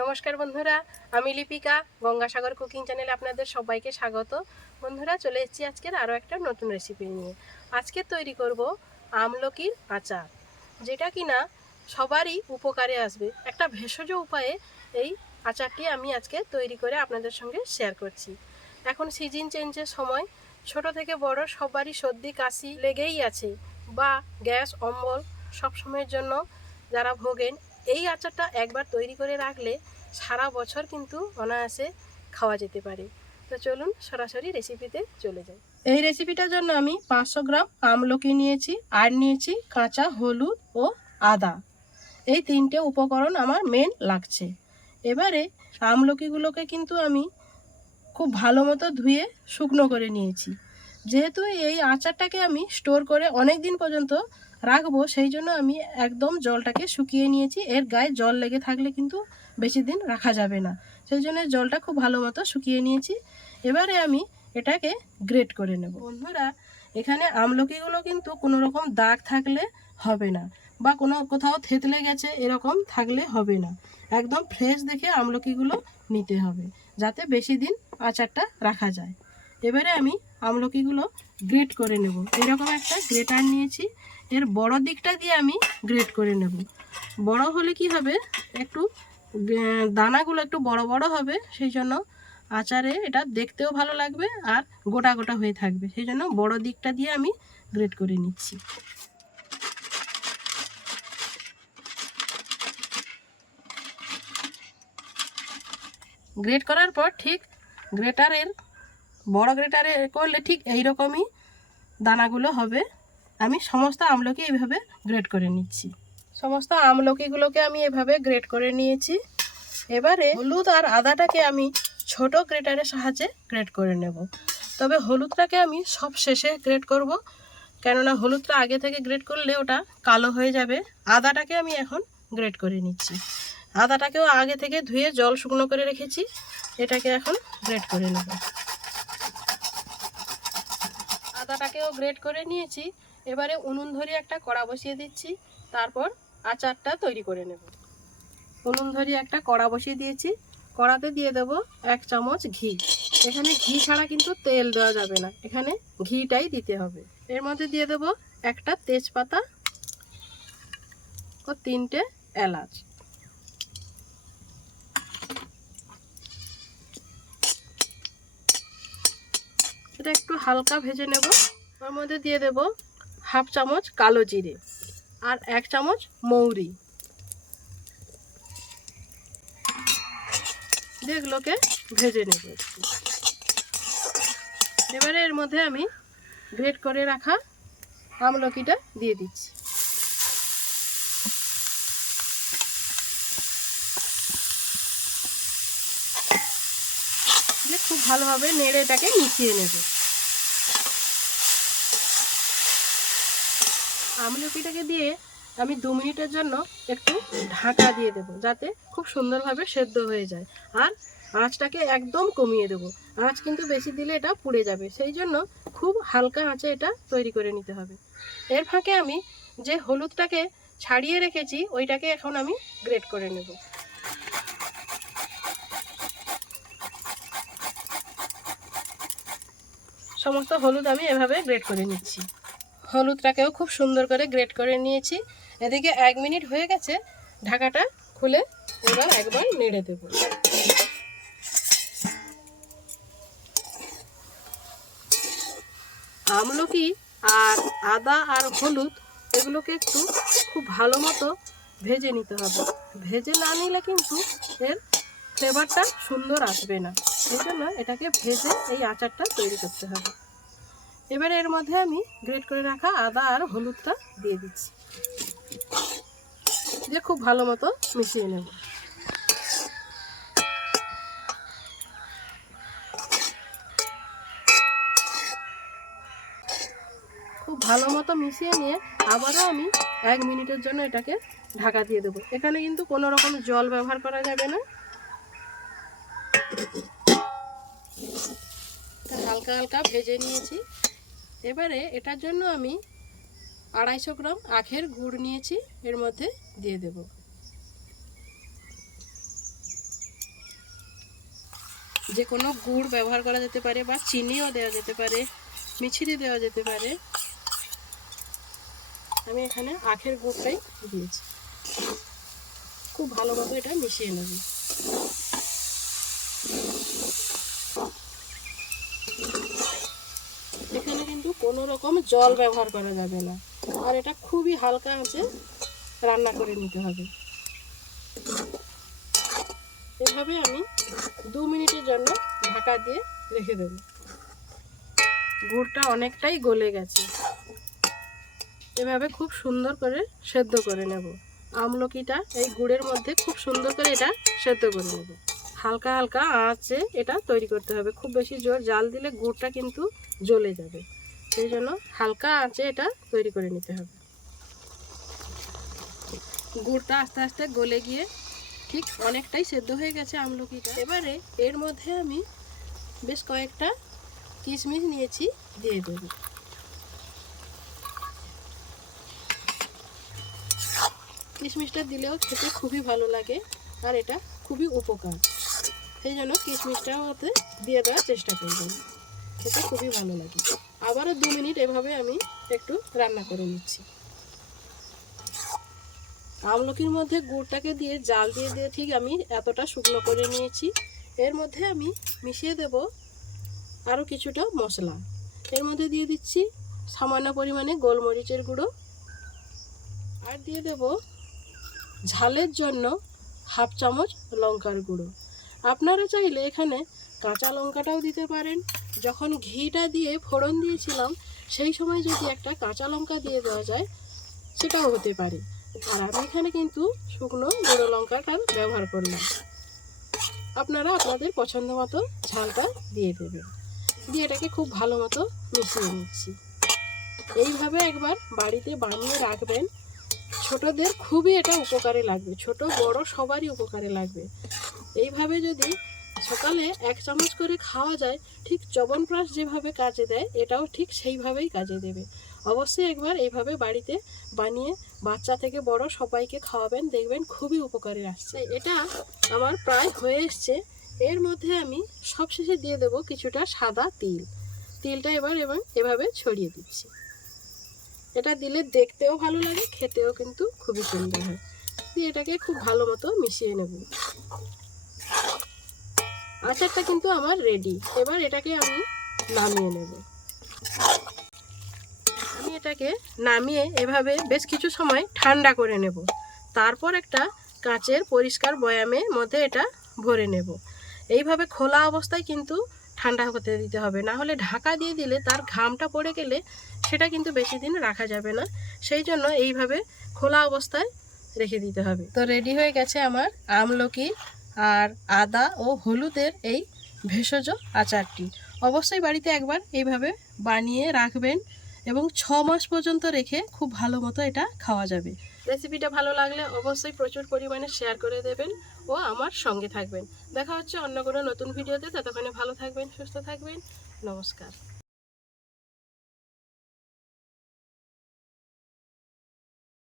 নমস্কার বন্ধুরা, আমি লিপিকা, গঙ্গাসাগর কুকিং চ্যানেলে আপনাদের সবাইকে স্বাগত। বন্ধুরা, চলে এসেছি আজকের আরও একটা নতুন রেসিপি নিয়ে। আজকে তৈরি করব আমলকির আচার, যেটা কিনা সবারই উপকারে আসবে। একটা ভেষজ উপায়ে এই আচারটি আমি আজকে তৈরি করে আপনাদের সঙ্গে শেয়ার করছি। এখন সিজন চেঞ্জের সময়, ছোট থেকে বড় সবারই সর্দি, কাশি লেগেই আছে, বা গ্যাস, অম্বল সব সময়ের জন্য যারা ভোগেন এই আচারটা একবার তৈরি করে রাখলে সারা বছর কিন্তু অনায়াসে খাওয়া যেতে পারে। তো চলুন সরাসরি রেসিপিতে চলে যাই। এই রেসিপিটার জন্য আমি পাঁচশো গ্রাম আমলকি নিয়েছি, আর নিয়েছি কাঁচা, হলুদ ও আদা। এই তিনটে উপকরণ আমার মেন লাগছে। এবারে আমলকিগুলোকে কিন্তু আমি খুব ভালো মতো ধুয়ে শুকনো করে নিয়েছি। যেহেতু এই আচারটাকে আমি স্টোর করে অনেক দিন পর্যন্ত রাখব, সেই জন্য আমি একদম জলটাকে শুকিয়ে নিয়েছি। এর গায়ে জল লেগে থাকলে কিন্তু বেশি দিন রাখা যাবে না। সেই জন্য জলটা খুব ভালো মতো শুকিয়ে নিয়েছি। এবারে আমি এটাকে গ্রেট করে নেব। বন্ধুরা, এখানে আমলকিগুলো কিন্তু কোনো রকম দাগ থাকলে হবে না বা কোনো কোথাও থেতলে গেছে এরকম থাকলে হবে না। একদম ফ্রেশ দেখে আমলকিগুলো নিতে হবে, যাতে বেশি দিন আচারটা রাখা যায়। এবারে আমি আমলকিগুলো গ্রেট করে নেব। এরকম একটা গ্রেটার নিয়েছি। এর বড় দিকটা দিয়ে আমি গ্রেট করে নেব। বড় হলে কি হবে? একটু দানাগুলো একটু বড় বড় হবে, সেই জন্য আচারে এটা দেখতেও ভালো লাগবে আর গোটা গোটা হয়ে থাকবে। সেই জন্য বড় দিকটা দিয়ে আমি গ্রেট করে নিচ্ছি। গ্রেট করার পর ঠিক গ্রেটারের বড় গ্রেটারে করলে ঠিক এই রকমই দানাগুলো হবে। আমি সমস্ত আমলকি এইভাবে গ্রেট করে নিচ্ছি। সমস্ত আমলকিগুলোকে আমি এভাবে গ্রেট করে নিয়েছি। এবারে হলুদ আর আদাটাকে আমি ছোট গ্রেটারের সাহায্যে গ্রেট করে নেব। তবে হলুদটাকে আমি সব শেষে গ্রেট করব। কেননা হলুদটা আগে থেকে গ্রেট করলে ওটা কালো হয়ে যাবে। আদাটাকে আমি এখন গ্রেট করে নিচ্ছি। আদাটাকেও আগে থেকে ধুয়ে জল শুকনো করে রেখেছি। এটাকে এখন গ্রেট করে নেব। আদাটাকেও গ্রেট করে নিয়েছি। এবারে উনুন ধরিয়ে একটা কড়া বসিয়ে দিচ্ছি। তারপর আচারটা তৈরি করে নেব। উনুন ধরিয়ে একটা কড়া বসিয়ে দিয়েছি। কড়াতে দিয়ে দেব এক চামচ ঘি। এখানে ঘি ছাড়া কিন্তু তেল দেওয়া যাবে না। এখানে ঘিটাই দিতে হবে। এর মধ্যে দিয়ে দেব একটা তেজপাতা ও তিনটে এলাচ। এটা একটু হালকা ভেজে নেব। ওর মধ্যে দিয়ে দেব হাফ চামচ কালো জিরে আর এক চামচ মৌরি। এগুলোকে ভেজে নেব এবারে এর মধ্যে আমি গ্রেট করে রাখা আমলকিটা দিয়ে দিচ্ছি। খুব ভালোভাবে নেড়ে এটাকে মিশিয়ে নেব। আমলকিটাকে দিয়ে আমি দু মিনিটের জন্য একটু ঢাকা দিয়ে দেব, যাতে খুব সুন্দরভাবে সেদ্ধ হয়ে যায়। আর আঁচটাকে একদম কমিয়ে দেব। আঁচ কিন্তু বেশি দিলে এটা পুড়ে যাবে। সেই জন্য খুব হালকা আঁচে এটা তৈরি করে নিতে হবে। এর ফাঁকে আমি যে হলুদটাকে ছাড়িয়ে রেখেছি, ওইটাকে এখন আমি গ্রেট করে নেব। সমস্ত হলুদ আমি এভাবে গ্রেট করে নিচ্ছি। হলুদটাকেও খুব সুন্দর করে গ্রেট করে নিয়েছি। এদিকে এক মিনিট হয়ে গেছে, ঢাকাটা খুলে এবার একবার নেড়ে দেব। আমলকি আর আদা আর হলুদ এগুলোকে একটু খুব ভালো মতো ভেজে নিতে হবে। ভেজে না নিলে কিন্তু এর ফ্লেভারটা সুন্দর আসবে না। সেই জন্য এটাকে ভেজে এই আচারটা তৈরি করতে হবে। এবারে এর মধ্যে আমি গ্রেট করে রাখা আদা আর হলুদটা দিয়ে দিচ্ছি। দিয়ে খুব ভালো মতো মিশিয়ে নেব। খুব ভালো মতো মিশিয়ে নিয়ে আবারও আমি এক মিনিটের জন্য এটাকে ঢাকা দিয়ে দেবো। এখানে কিন্তু কোনো রকম জল ব্যবহার করা যাবে না। হালকা হালকা ভেজে নিয়েছি। এবারে এটার জন্য আমি আড়াইশো গ্রাম আখের গুড় নিয়েছি, এর মধ্যে দিয়ে দেব। যে কোনো গুড় ব্যবহার করা যেতে পারে বা চিনিও দেওয়া যেতে পারে, মিছরি দেওয়া যেতে পারে। আমি এখানে আখের গুড়টাই দিয়েছি। খুব ভালোভাবে এটা মিশিয়ে নেব এখানে কিন্তু কোনো রকম জল ব্যবহার করা যাবে না। আর এটা খুবই হালকা আছে রান্না করে নিতে হবে। এভাবে আমি দু মিনিটের জন্য ঢাকা দিয়ে রেখে দেব। গুড়টা অনেকটাই গলে গেছে। এভাবে খুব সুন্দর করে সেদ্ধ করে নেব। আমলকিটা এই গুড়ের মধ্যে খুব সুন্দর করে এটা সেদ্ধ করে নেব। হালকা হালকা আঁচে এটা তৈরি করতে হবে। খুব বেশি জোর জাল দিলে গুড়টা কিন্তু জ্বলে যাবে। সেই জন্য হালকা আঁচে এটা তৈরি করে নিতে হবে। গুড়টা আস্তে আস্তে গলে গিয়ে ঠিক অনেকটাই সেদ্ধ হয়ে গেছে আমলকিটা। এবারে এর মধ্যে আমি বেশ কয়েকটা কিশমিশ নিয়েছি, দিয়ে দেব। কিশমিশটা দিলেও খেতে খুবই ভালো লাগে আর এটা খুবই উপকার। সেই জন্য কিশমিশটাও ওতে দিয়ে দেওয়ার চেষ্টা করবেন খেতে খুবই ভালো লাগে। আবারও দু মিনিট এভাবে আমি একটু রান্না করে নিচ্ছি। আমলকির মধ্যে গুড়টাকে দিয়ে জাল দিয়ে দিয়ে ঠিক আমি এতটা শুকনো করে নিয়েছি। এর মধ্যে আমি মিশিয়ে দেব আরও কিছুটা মশলা। এর মধ্যে দিয়ে দিচ্ছি সামান্য পরিমাণে গোলমরিচের গুঁড়ো। আর দিয়ে দেব ঝালের জন্য হাফ চামচ লঙ্কার গুঁড়ো। আপনারা চাইলে এখানে কাঁচা লঙ্কাটাও দিতে পারেন। যখন ঘিটা দিয়ে ফোড়ন দিয়েছিলাম, সেই সময় যদি একটা কাঁচা লঙ্কা দিয়ে দেওয়া যায়, সেটাও হতে পারে। আর আমি এখানে কিন্তু শুকনো গুঁড়ো লঙ্কাটা ব্যবহার করলাম। আপনারা আপনাদের পছন্দ মতো ঝালটা দিয়ে দেবেন। দিয়ে এটাকে খুব ভালো মতো মিশিয়ে নিচ্ছি। এইভাবে একবার বাড়িতে বানিয়ে রাখবেন, ছোটদের খুবই এটা উপকারে লাগবে। ছোট, বড় সবারই উপকারে লাগবে। এইভাবে যদি সকালে এক চামচ করে খাওয়া যায়, ঠিক চবনপ্রাশ যেভাবে কাজে দেয়, এটাও ঠিক সেইভাবেই কাজে দেবে। অবশ্যই একবার এইভাবে বাড়িতে বানিয়ে বাচ্চা থেকে বড় সবাইকে খাওয়াবেন, দেখবেন খুবই উপকারে আসছে। এটা আমার প্রায় হয়ে এসছে। এর মধ্যে আমি সবশেষে দিয়ে দেব কিছুটা সাদা তিল। তিলটা এবার এবং এভাবে ছড়িয়ে দিচ্ছি। এটা দিলে দেখতেও ভালো লাগে, খেতেও কিন্তু খুবই সুন্দর হয়। এটাকে খুব ভালো মতো মিশিয়ে নেব। আচারটা কিন্তু আমার রেডি এবার এটাকে আমি নামিয়ে নেব। আমি এটাকে নামিয়ে এভাবে বেশ কিছু সময় ঠান্ডা করে নেব। তারপর একটা কাঁচের পরিষ্কার বয়ামে মধ্যে এটা ভরে নেব। এইভাবে খোলা অবস্থায় কিন্তু ঠান্ডা হতে দিতে হবে। না হলে ঢাকা দিয়ে দিলে তার ঘামটা পড়ে গেলে সেটা কিন্তু বেশি দিন রাখা যাবে না। সেই জন্য এইভাবে খোলা অবস্থায় রেখে দিতে হবে। তো রেডি হয়ে গেছে আমার আমলকি আর আদা ও হলুদের এই ভেষজ আচারটি। অবশ্যই বাড়িতে একবার এইভাবে বানিয়ে রাখবেন এবং ছ মাস পর্যন্ত রেখে খুব ভালো মতো এটা খাওয়া যাবে। রেসিপিটা ভালো লাগলে অবশ্যই প্রচুর পরিমাণে শেয়ার করে দেবেন ও আমার সঙ্গে থাকবেন। দেখা হচ্ছে অন্য কোনো নতুন ভিডিওতে, ততক্ষণে ভালো থাকবেন, সুস্থ থাকবেন। নমস্কার।